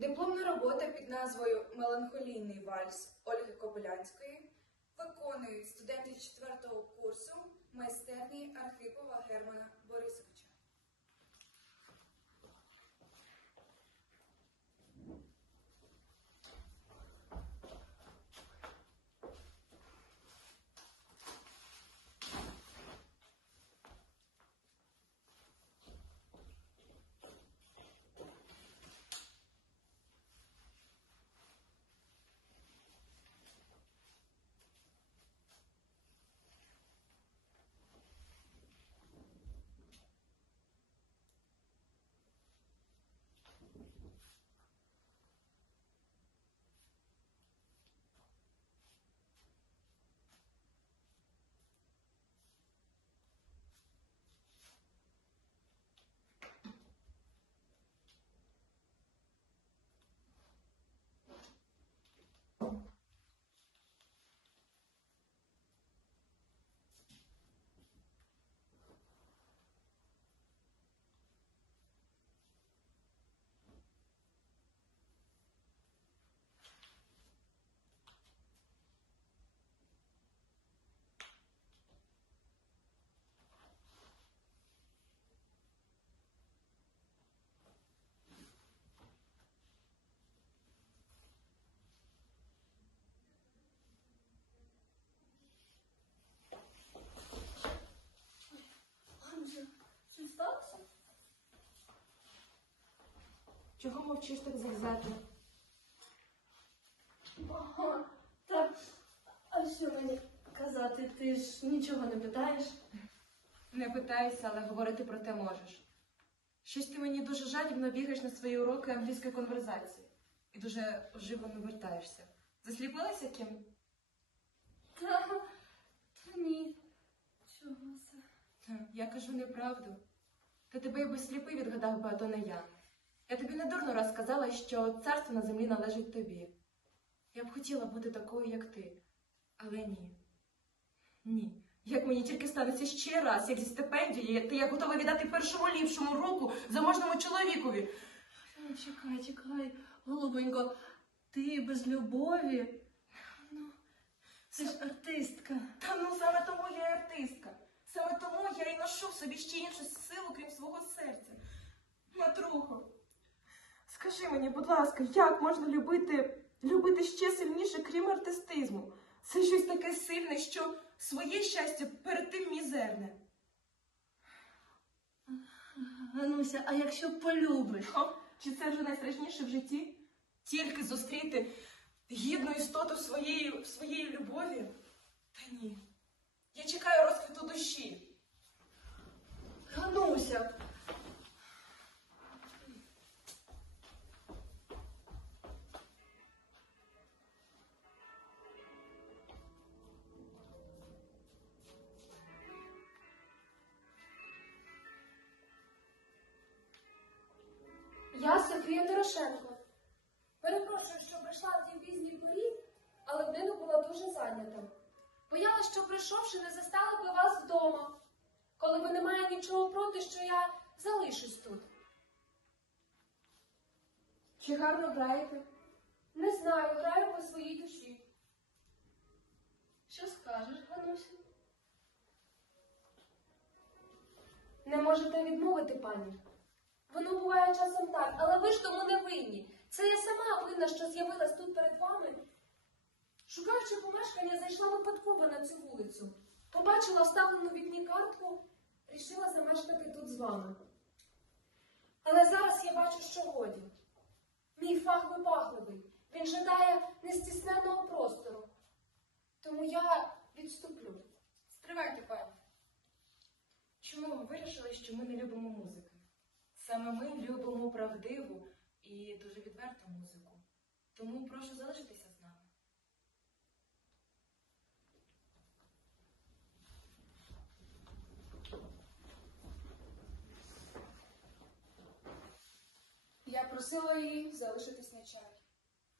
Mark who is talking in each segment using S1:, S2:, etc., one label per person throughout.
S1: Дипломна робота під назвою Меланхолійний вальс Ольги Кобилянської виконують студенти 4 курсу
S2: Чого мовчиш так завзято?
S3: Ага, так, а що мені казати? Ти ж нічого не питаєш?
S2: Не питайся, але говорити про те можеш. Щось ти мені дуже жадібно бігаєш на свої уроки англійської конверсації і дуже оживлено вертаєшся. Засліпилася ким?
S3: Та, та ні. Чого це?
S2: Я кажу неправду. Та тебе й би сліпий відгадав би, а то не я. Я тобі недурно раз сказала, що царство на землі належить тобі. Я б хотіла бути такою, як ти, але ні. Ні. Як мені тільки станеться ще раз, як зі стипендією, то я готова віддати першому ліпшому руку заможному чоловікові.
S3: Ой, чекай, чекай, голубенько, ти без любові. Ну, ти ж артистка.
S2: Та ну саме тому я і артистка. Саме тому я і ношу в собі ще іншу силу, крім свого серця. Матрухо, скажи мені, будь ласка, як можна любити, любити ще сильніше, крім артистизму? Це щось таке сильне, що своє щастя перед тим мізерне.
S3: Гануся, а якщо полюбиш?
S2: Хо, чи це вже найстрашніше в житті? Тільки зустріти гідну істоту своєї, своєї любові? Та ні. Я чекаю розквіту душі.
S3: Гануся.
S4: Я Софія Дорошенко. Перепрошую, що прийшла в тій пізній порі, але днину була дуже зайнята. Боялась, що прийшовши, не застала би вас вдома, коли ви не має нічого проти, що я залишусь тут.
S1: Чи гарно граєте?
S4: Не знаю, граю по своїй душі.
S3: Що скажеш, Гануся?
S4: Не можете відмовити, пані. Воно буває часом так, але ви ж тому не винні. Це я сама винна, що з'явилась тут перед вами. Шукаючи помешкання, зайшла випадково на цю вулицю. Побачила вставлену в вікні картку, рішила замешкати тут з вами. Але зараз я бачу, що годі. Мій фах випахливий. Він жадає нестісненого простору. Тому я відступлю.
S1: Стривайте, пані.
S2: Чому ви вирішили, що ми не любимо музики? Саме ми любимо правдиву і дуже відверту музику. Тому прошу залишитися з нами.
S1: Я просила її залишитись на чай.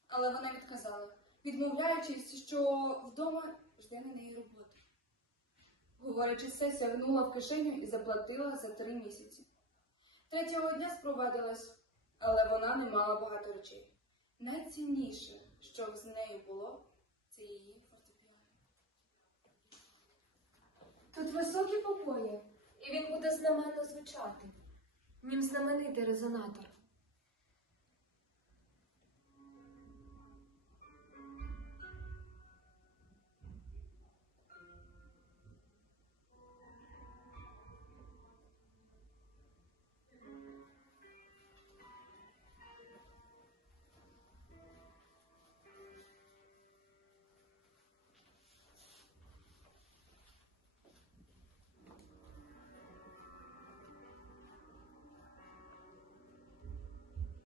S1: Але вона відказала, відмовляючись, що вдома жде на неї робота. Говорячи це, сягнула в кишеню і заплатила за три місяці. Третього дня спровадилась, але вона не мала багато речей. Найцінніше, що з нею було, це її фортепіано.
S4: Тут високі покої, і він буде знаменно звучати. Нім знаменитий резонатор.